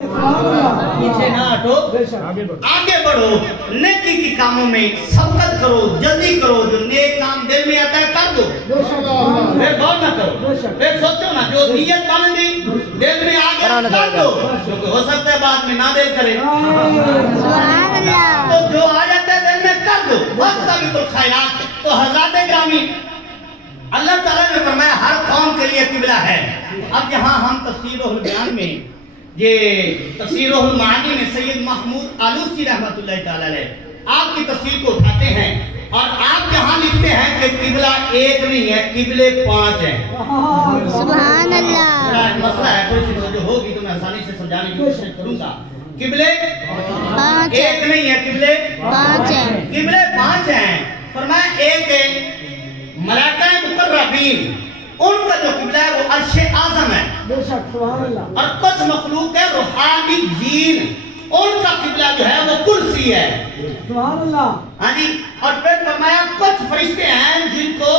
पीछे ना हटो, आगे बढ़ो, नेकी की कामों में सबकत करो, जल्दी करो, जो नेक काम दिल में आता है कर दो, फिर गौर ना करो, फिर सोचो ना, जो नीयत बांधी दिल में आ गया कर दो, क्योंकि हो सकता है बाद में ना दिल करे, तो जो आ जाता है दिल में कर दो, बस कभी तो खैरात। तो हज़रात ग्रामी, अल्लाह ताला ने फरमाया हर कौम के लिए किबला है। अब यहाँ हम तफसीरुल बयान में, ये तफसीरुल मानी में सैयद महमूद आलूसी रहमतुल्लाह ताला अलैह आपकी तफसीर को उठाते हैं और आप यहाँ लिखते हैं कि किबला एक नहीं है, किबले 5 हैं। सुभान अल्लाह। मसला है, थोड़ी सी जो होगी तो मैं आसानी से समझाने की कोशिश करूंगा। किबले 5 एक नहीं है, किबले 5 हैं। किबले 5 हैं। फरमाया एक है मलाइका मुकर्रबीन, उनका जो किबला है वो अर्श आज़म है, और कुछ मखलूक है रूहानी जीन, उनका किबला जो है वो कुर्सी है। हाँ जी। और फिर फरमाया कुछ फरिश्ते हैं जिनको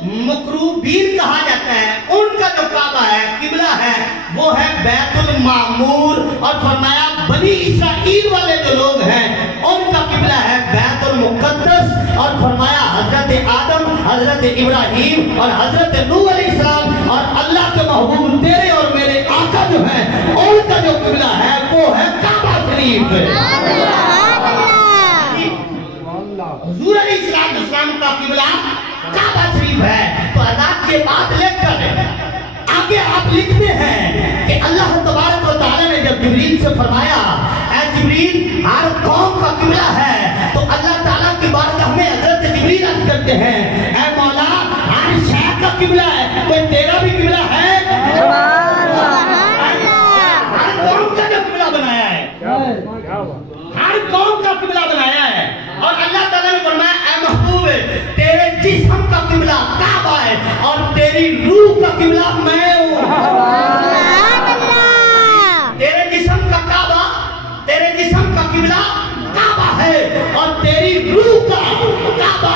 मुकर्रबीन कहा जाता है, उनका जो काबा है किबला है वो है बैतुल मामूर। और फरमाया बनी इसराइल वाले जो लोग हैं उनका किबला है बैतुल मुक़द्दस। और फरमाया हजरत आदम, हजरत इब्राहिम और हजरत नूह अलैहिस्सलाम और अल्लाह के महबूब तेरे और मेरे आका जो है उनका जो किबला है वो है काबा शरीफ। हुजूर अलैहिस्सलाम का किबला काबा शरीफ है। तो अदात के बाद लेकर आगे आप लिखते हैं कि अल्लाह तबारक व तआला ने जब जिब्रील से फरमाया, ऐ जिब्रील हर कौम का किबला है, तो अल्लाह ताला की बारगाह में हजरत जिब्रील अर्ज करते हैं, ऐ मौला हर शय का किबला है, कोई तेरा भी किबला है? हर कौम का जो किबला बनाया है, हर कौम का किबला बनाया है। और अल्लाह ताला ने फरमाया, ऐ महबूब तेरे जिस्म का किबला काबा है और तेरी रूह का किबला मैं हूँ। तेरे जिस्म का काबा, तेरे जिस्म का किबला काबा है और तेरी रूह का काबा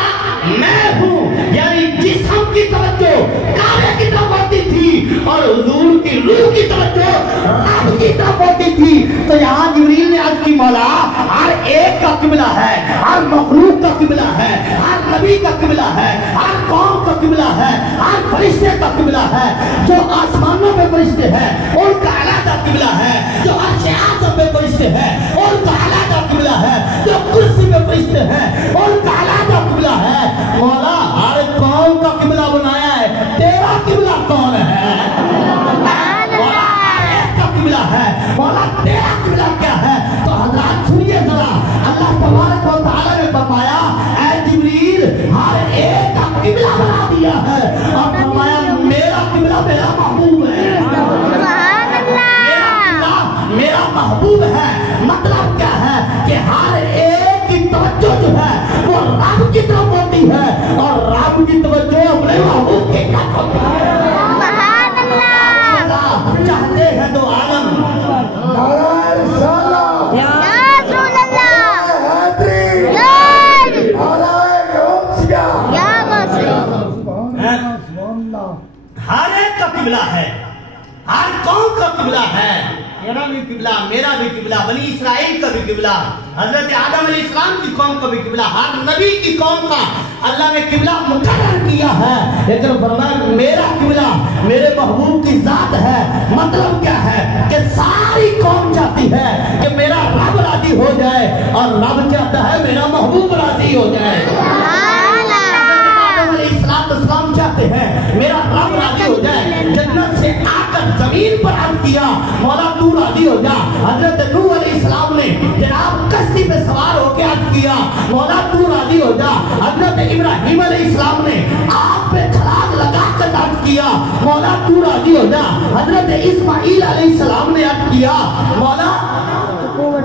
मैं हूँ। यानी जिस्म की तवज्जो काबे की तरफ होती थी और हुजूर की रूह की तवज्जो रब की तरफ होती थी। तो यहाँ जिब्रील ने अर्ज की, मौला हर एक का किबला है, हर मखलूक का किबला है, हर नबी का किबला है, हर कौम का किबला है, हर फरिश्ते का किबला है। जो आसमानों में फरिश्ते हैं उनका अलग किबला है, जो अर्श आज़म में फरिश्ते हैं उनका अलग किबला है, जो कुर्सी में फरिश्ते हैं उनका अलग किबला है। मौला हर कौम का किबला बनाया है, तेरा किबला कौन है? मौला हर एक का किबला है, मौला तेरा किबला क्या है? तो हज़रात सुनिए जरा, अल्लाह तबारक व तआला ने फरमाया, ऐ जिब्रील हर एक का किबला बना दिया है और फरमाया मेरा किबला मेरा महबूब है। मेरा महबूब है। मतलब क्या है कि हर एक की तवज्जो जो है वो रब की तरफ होती है और रब की तवज्जो अपने महबूब की तरफ होती है। चाहते हैं तो आलम हर एक का किबला है, हर कौम का किबला है। मेरा भी किबला, मेरा भी किबला, बनी इसराइल का भी किबला, हजरत आदम अलैहिस्सलाम की कौम का भी किबला, हर नबी की कौम का अल्लाह ने किबला मुकर्रर किया है। लेकिन फरमाया मेरा किबला मेरे महबूब की जात है। मतलब क्या है कि सारी कौम चाहती है कि मेरा रब राजी हो जाए और रब चाहता है मेरा महबूब राजी हो जाए। इस्लाम चाहते हैं मेरा रब राजी हो जाए। जन्नत से आकर जमीन पर अर्ज किया, मौला तू राजी हो जा। हजरत नूह अलैहिस्सलाम ने जनाब कश्ती पे सवार होकर अर्ज किया, मौला तू राजी हो जा। हजरत इब्राहिम अलैहिस्सलाम ने आग पे छलांग लगाकर अर्ज किया, मौला तू राजी हो जा। हजरत इस्माइल अलैहिस्सलाम ने अर्ज किया, मौला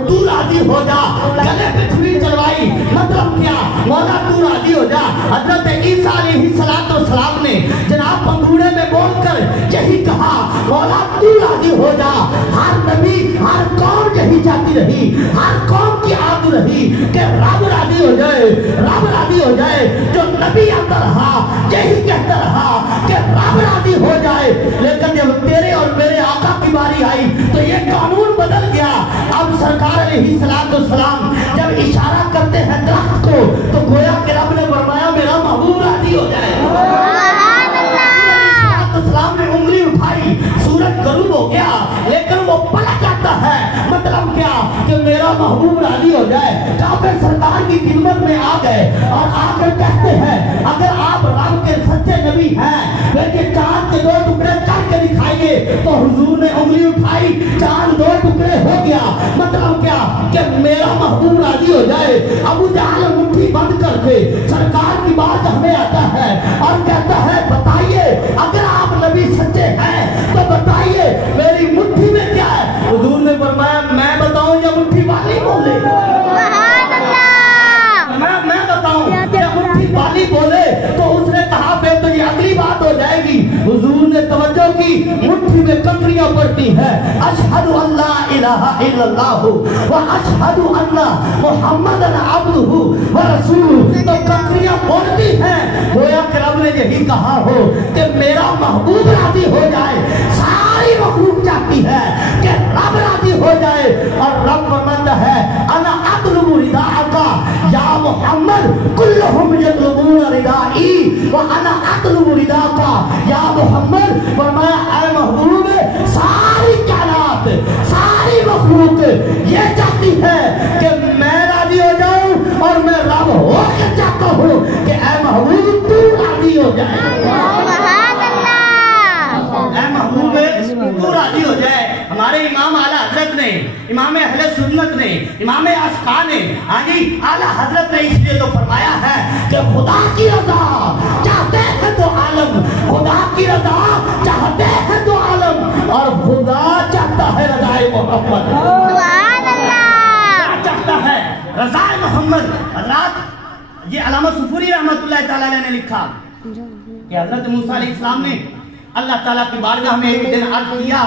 तू राजी हो जा। गले पे छुरी चलवाई, मतलब क्या? मौला तू राजी हो जा। हजरत ईसा अलैहिस्सलाम ने जनाब पंगूड़े में बोलकर यही कहा, मौला तू राजी हो जा। हर नबी, हर कौम यही चाहती रही, हर कौम की आदत रही कि रब राजी हो जाए, रब राजी हो जाए। जो नबी आता रहा यही कहता रहा कि रब राजी हो जाए। लेकिन जब तेरे और मेरे आका की बारी आई तो ये कानून बदल गया अब सरकार अलैहिस्सलाम जब इशारा करते हैं दरख्त को तो गोया कि रब ने फरमाया मेरा महबूब राजी हो जाए। इस्लाम ने उंगली उठाई, सूरज गरूब हो गया, लेकिन वो पलट जाता है। मतलब क्या कि मेरा महबूब राजी हो जाए। काफिर सरकार की खिदमत में आ गए और आकर कहते हैं अगर आप रब के सच्चे नबी हैं फिर ये चांद के 2 टुकड़े करके दिखाइए। तो हुजूर ने उंगली उठाई, चांद 2 टुकड़े हो गया। मतलब क्या कि मेरा महबूब राजी हो जाए। अबू जहल मुट्ठी बंद करके सरकार की बात हमें आता है और कहता है बताइए अगर आप नबी सच्चे हैं तो बताइए मेरी मुट्ठी में क्या है। हुजूर ने फरमाया मैं बताऊं या मुट्ठी वाली बोले? मैं बताऊं या मुट्ठी वाली बोले? तो उसने कहा फिर तो ये अगली बात हो जाएगी। हुजूर ने तवज्जो की, मुट्ठी में कंकरियां पड़ती है, अशहदु अल्ला इलाहा इल्लल्लाह व अशहदु अन्ना मुहम्मदन अब्दुहु व रसूलुहु। तो कंकरियां पड़ती हैं। गोया कि रब ने यही कहा हो कि मेरा महबूब राजी हो जाए। सारी मखलूक चाहती है कि रब राजी हो जाए और रब फरमाता है अना अतलुबु रिदाअका या मोहम्मद कुल्लुहुम यतलुबून रिदाई व अना अतलुबु रिदाका या मोहम्मद। फरमाया ऐ महबूब सारी कायनात सारी मखलूक ये चाहती है कि मैं राजी हो जाऊं और मैं रब होकर चाहता हूं कि ऐ महबूब तू राजी हो जाए। ऐ महबूब तू राजी हो जाए। हमारे इमाम आला हजरत ने, इमाम अहले सुन्नत ने, इमाम अशका ने, आजी आला हजरत ने इसलिए तो फरमाया है कि खुदा की रजा चाहते हैं तो आलम, खुदा की रजा चाहते हैं तो आलम, और खुदा चाहता है रजाए मोहम्मद। चाहता है रजाए मोहम्मद। हजरत ये अल्लामा सुफूरी रहमतुल्लाह ताला अलैह ने लिखा कि हजरत मूसा अलैहिस्सलाम ने अल्लाह ताला की बारगाह में एक दिन अर्ज किया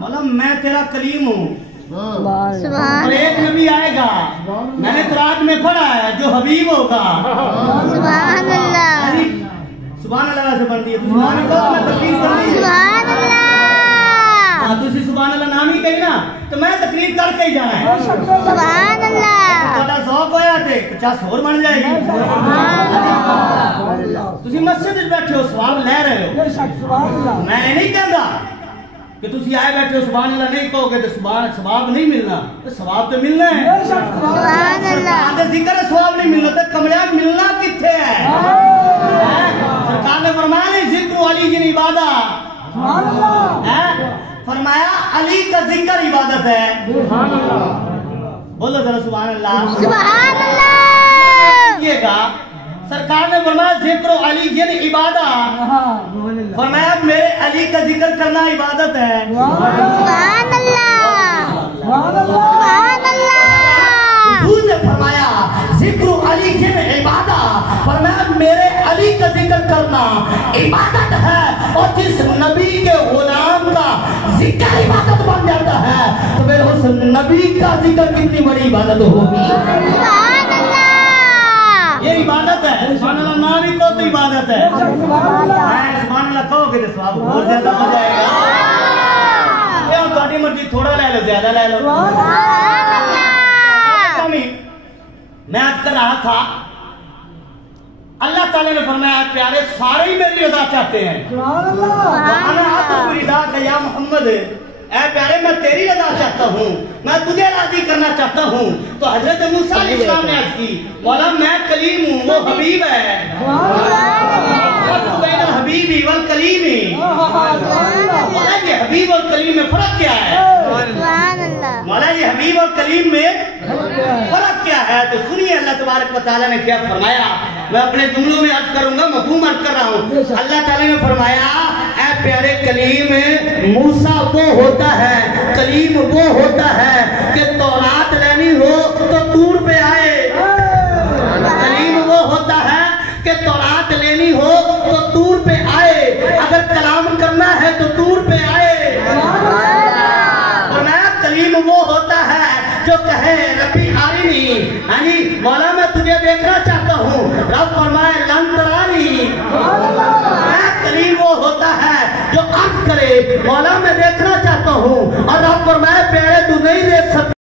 मौला मैं तेरा कलीम हूँ और एक नबी आएगा मैंने कुरान में पढ़ा है जो हबीब होगा। सुभान अल्लाह। सुभान अल्लाह से पढ़ दिए सुभान अल्लाह मैं तकरीर कर दी। सुभान अल्लाह। हाँ तुसी सुभान अल्लाह नाम ही कही ना तो मैं तकरीर करके ही जाना है। सुभान अल्लाह। ਤੁਹਾਡਾ शौक होया थे 50 और बन जाएगी। तुसी मस्जिद में बैठे हो सवाब ले रहे हो। मैं नहीं कहता कि तुसी आए बैठे हो सुभान अल्लाह नहीं कहोगे तो सवाब नहीं मिलना। तो सवाब तो मिलना है। सुभान अल्लाह। आगे जिक्र सवाब नहीं मिलना तो कमरा मिलना किथे है? सरकार ने फरमाया जिक्र अली की इबादत। फरमाया अली का जिक्र इबादत है। बोलो जरा सुभान अल्लाह। सुभान अल्लाह। ये कहा सरकार ने फरमाया जिक्र अली की इबादत। फरमाया मेरे अली का जिक्र करना इबादत है। सुभान अल्लाह। सुभान अल्लाह। हुजूर ने फरमाया जिक्र अली की इबादत। फरमाया मेरे अली का जिक्र करना इबादत है। और जिस नबी के गुलाम का जिक्र इबादत बन जाता है तो फिर उस नबी का जिक्र कितनी बड़ी इबादत होगी। ये इबादत है। सुभान अल्लाह ना भी तो इबादत है। सुभान अल्लाह कहोगे तो सवाब और ज्यादा हो जाएगा। ये तुम्हारी मर्जी थोड़ा ले लो ज्यादा ले लो। मैं आज कर रहा था अल्लाह ताला ने फरमाया प्यारे सारे ही मेरी रजा चाहते हैं। या मोहम्मद ऐ प्यारे मैं तेरी रजा चाहता हूँ मैं तुझे राजी करना चाहता हूँ। तो हजरत मूसा अलैहिस्सलाम ने अर्ज की मौला मैं कलीम हूँ वो हबीब है। हबीबी वल कलीमी। मौला ये हबीब और कलीम में फर्क क्या है? मौला ये हबीब और कलीम में फर्क क्या है? तो सुनिए अल्लाह तबारक व तआला ने क्या फरमाया। मैं अपने जुमलों में अर्ज करूंगा मफहूम अर्ज कर रहा हूँ। अल्लाह ताला ने फरमाया ऐ प्यारे कलीम मूसा वो होता है कलीम वो होता है कि तौरात लेनी हो तो तूर पे आए। कलीम वो होता है कि तौरात लेनी हो तो तूर पे आए। अगर कलाम करना है तो तूर पे आए। कलीम वो होता है जो कहे रब्बी आरिनी यानी मौला मैं तुझे देखना चाहता हूँ। रब फरमाए लन तरानी। कलीम वो होता है जो अर्ज करे मौला मैं देखना चाहता हूँ और रब फरमाए प्यारे तू नहीं देख سب